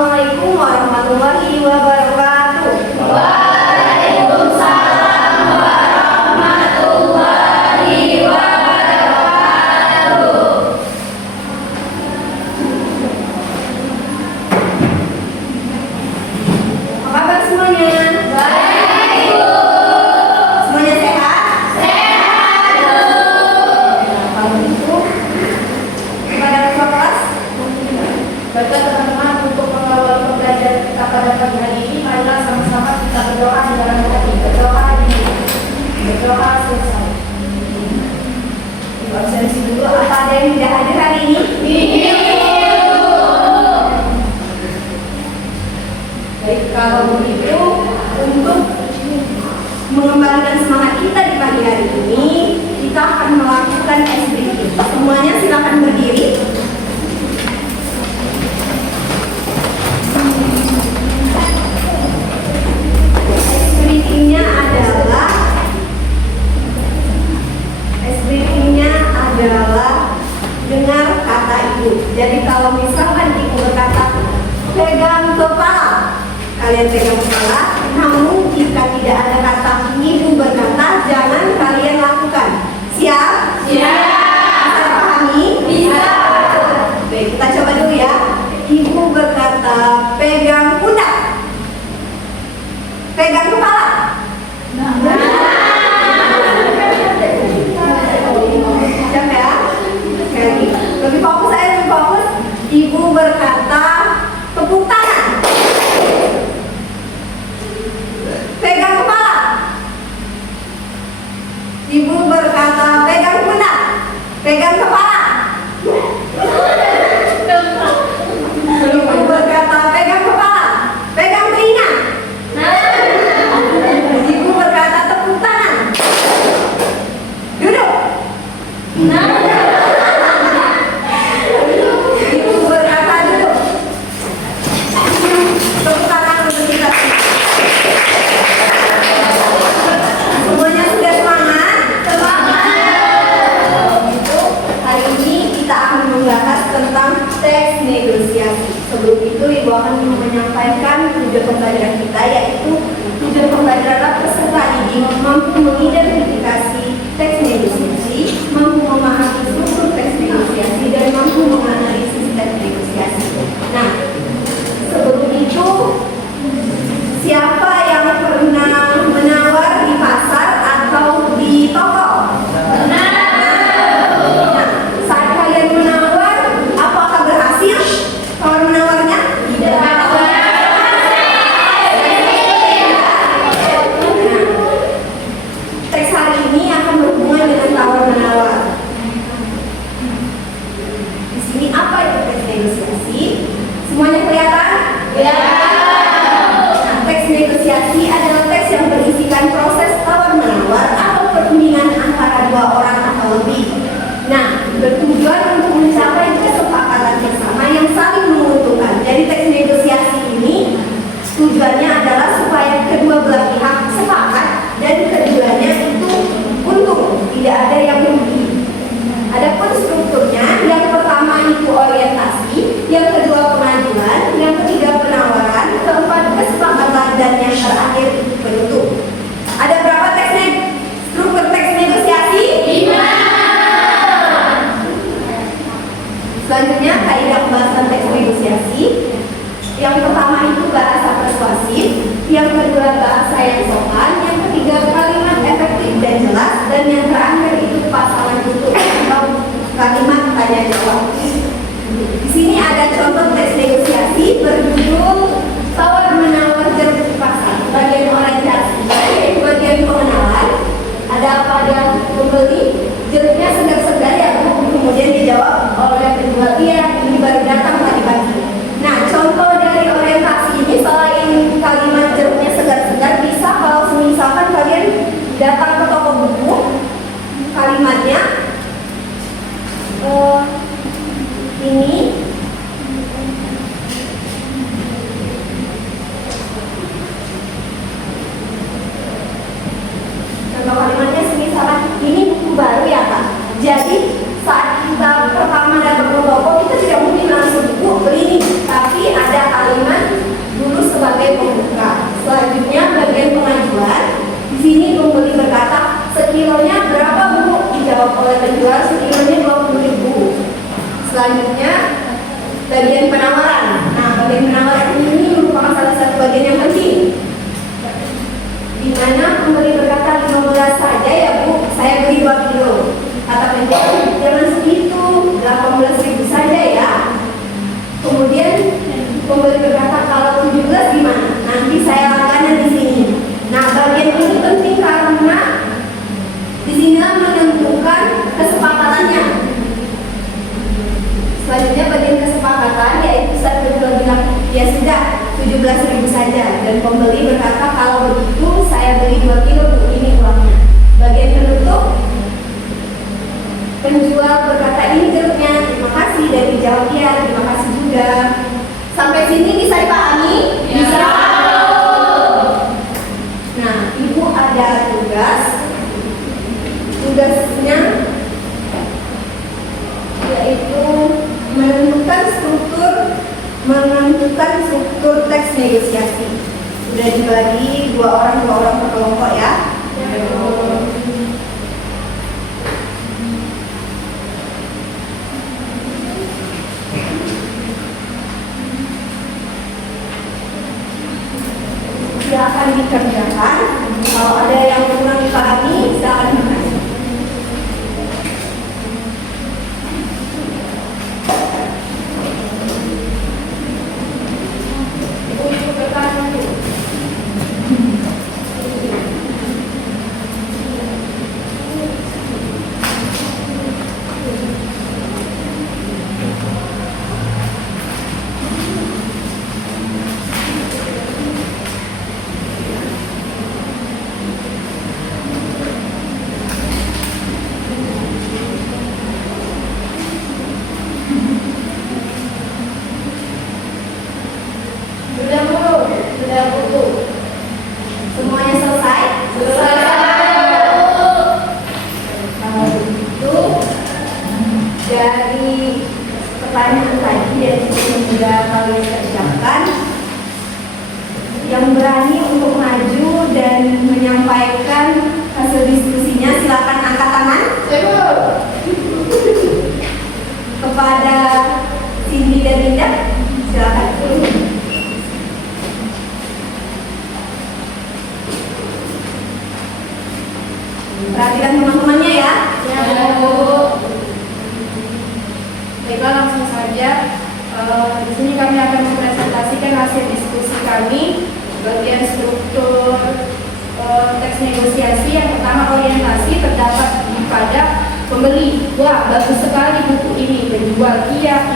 Assalamualaikum warahmatullahi wabarakatuh. Waalaikumsalam warahmatullahi wabarakatuh. Apa kabar semuanya? Baik, Bu. Semuanya sehat? Sehat, Bu. Kalau gitu, kepada ketua kelas, Baiklah teman-teman, untuk mengawal pembelajaran kita pada pagi hari ini, marilah sama-sama kita berdoa di dalam hati. Berdoa selesai. absensi dulu. Apa ada yang tidak hadir hari ini? Baik, kalau begitu, untuk mengembalikan semangat kita di pagi hari ini, kita akan melakukan ice breathing. Semuanya silakan berdiri. Ice breathing-nya adalah dengar kata ibu. Jadi kalau misalkan ibu berkata pegang kepala, kalian pegang kepala. Namun jika tidak ada kata ibu berkata, jangan kalian lakukan. Siap? Siap. Bisa pahami? Bisa. Baik, kita coba dulu ya. Ibu berkata pegang pundak, pegang kepala. Siap ya? Sekali lagi. Lebih fokus saya, lebih fokus. Ibu berkata tepuk tangan, pegang kepala. Ibu berkata pegang pundak, pegang kepala. Ibu berkata pegang kepala, pegang telinga. Ibu berkata tepuk tangan, duduk. Ibu berkata duduk. Tepuk tangan untuk kita. Semuanya sudah semangat? Gitu. Hari ini kita akan membahas tentang teks negosiasi. Sebelum itu, Ibu akan menyampaikan tujuan pembelajaran kita, yaitu tujuan pembelajaran peserta didik mampu mengidentifikasi teks negosiasi, mampu memahami struktur teks negosiasi, dan mampu menganalisis teks negosiasi. Nah, sebelum itu, siapa yang pernah menawar di pasar atau di toko? Nah, saat kalian menawar, apakah berhasil? Kalau menawarnya? Tidak. Teks hari ini akan berhubungan dengan tawar menawar. Di sini apa itu teks negosiasi? Semuanya kelihatan? Ya. Nah, teks negosiasi adalah teks yang berisikan proses tawar menawar atau perundingan antara dua orang atau lebih. Nah, bertujuan untuk mencapai kesepakatan bersama yang saling menguntungkan. Jadi teks negosiasi ini tujuannya adalah supaya kedua belah pihak sepakat dan keduanya itu untung, tidak ada yang rugi. Adapun strukturnya, yang pertama itu orientasi, yang kedua pengajuan, yang ketiga penawaran, keempat kesepakatan, dan yang terakhir itu penutup. Ada berapa struktur teks negosiasi? 5. Selanjutnya kaidah pembahasan teks negosiasi. Yang pertama itu bahasa persuasif, yang kedua bahasa yang sopan, yang ketiga kalimat efektif dan jelas, dan yang terakhir itu pasangan tutur atau kalimat tanya jawab. Di sini ada contoh teks negosiasi berjudul tawar menawar jeruk di pasar. Bagian orientasi, yaitu bagian pengenalan. Ada apa? Ada pembeli, jeruknya segar-segar ya, kemudian dijawab oleh penjual, iya ini baru datang tadi pagi. Nah, contoh dari orientasi ini selain kalimat jeruknya segar-segar, bisa kalau misalkan kalian datang ke toko buku, kalimatnya ini contoh kalimatnya misalkan ini buku baru ya Kak. Jadi saat kita pertama datang ke toko, kita tidak mungkin langsung beli ini, tapi ada kalimat sini pembeli berkata, sekilonya berapa Bu? Dijawab oleh penjual, sekilonya 20.000. Selanjutnya bagian penawaran. Nah, bagian penawaran ini merupakan salah satu bagian yang penting, di mana pembeli berkata 15 saja ya Bu, saya beli 2 kilo. Kata penjual, jangan segitu, 18.000 saja ya. Kemudian pembeli berkata, kalau 17 gimana? Nanti saya langganan di sini. Nah, bagian ini penting karena di sinilah menentukan kesepakatannya. Selanjutnya bagian kesepakatan, yaitu saat penjual bilang, ya sudah 17.000 saja, dan pembeli berkata, kalau begitu saya beli 2 kilo Bu, ini uangnya. Bagian penutup, penjual berkata, ini jeruknya, terima kasih, dan dijawab ya, terima kasih juga. Sampai sini bisa dipahami? Bisa. Nah, Ibu ada tugasnya yaitu menentukan struktur teks negosiasi. Sudah dibagi dua orang per kelompok ya. Silakan dikerjakan. Kalau ada yang kurang dipahami, silakan bertanya. Ibu bertanya Bu. Sudah Bu. Semuanya selesai? Kalau begitu, dari pertanyaan tadi dan yang sudah kalian kerjakan, yang berani untuk maju dan menyampaikan hasil diskusinya silakan angkat tangan. Kepada Cindy dan Linda, silakan. Perhatikan teman-temannya ya. Ya Bu. Baiklah, langsung saja. Di sini kami akan mempresentasikan hasil diskusi kami bagian struktur teks negosiasi. Yang pertama, orientasi terdapat pada pembeli. Wah, bagus sekali buku ini. Penjual, iya,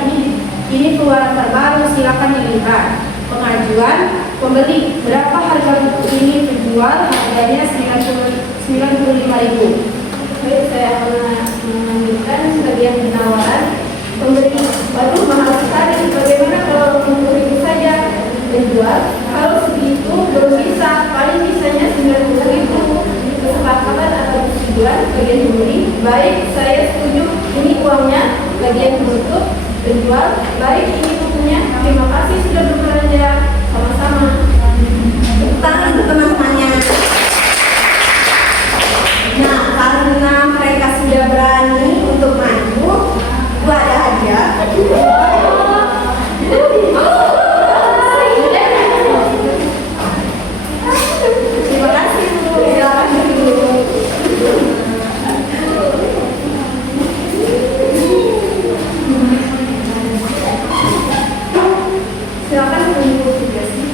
ini keluaran terbaru, silakan dilihat. Pengajuan, pembeli, berapa harga buku ini? Penjual, harganya 95.000. Baik, saya akan melanjutkan bagian penawaran. Pembeli, waduh mahal sekali, bagaimana kalau 20.000 saja? Penjual, kalau segitu belum bisa, paling bisanya 90.000. Kesepakatan atau persetujuan bagian pembeli, baik, saya setuju, ini uangnya. Bagian penutup, penjual, baik, ini bukunya, terima kasih sudah berbelanja, sama-sama. Tepuk tangan untuk teman-temannya. Nah, karena mereka sudah berani untuk maju, gua ada hadiah. Terima kasih Bu. Silakan dulu. Silakan tunggu tugasnya.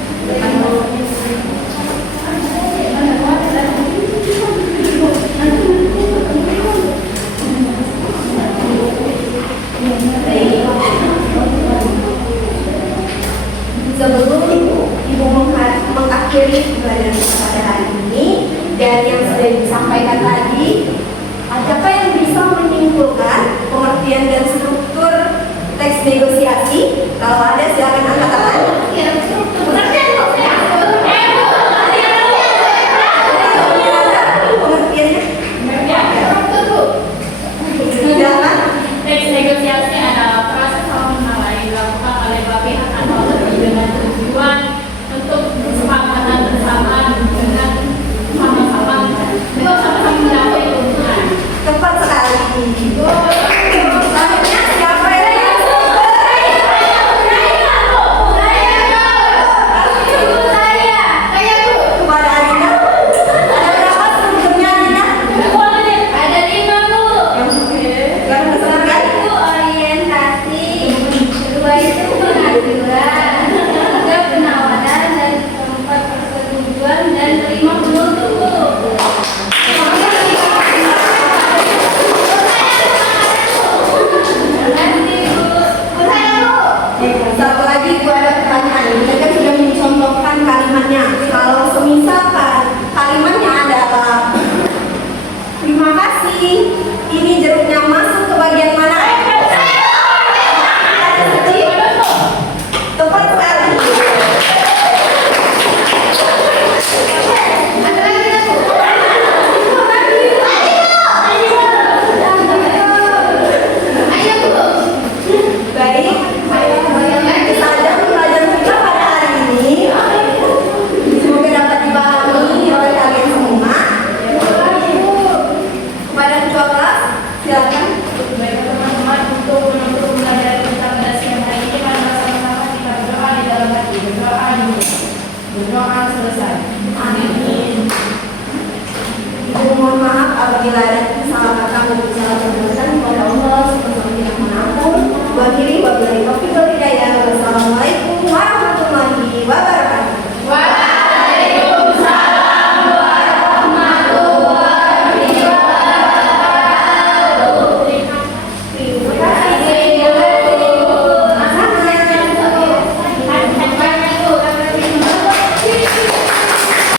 Monggo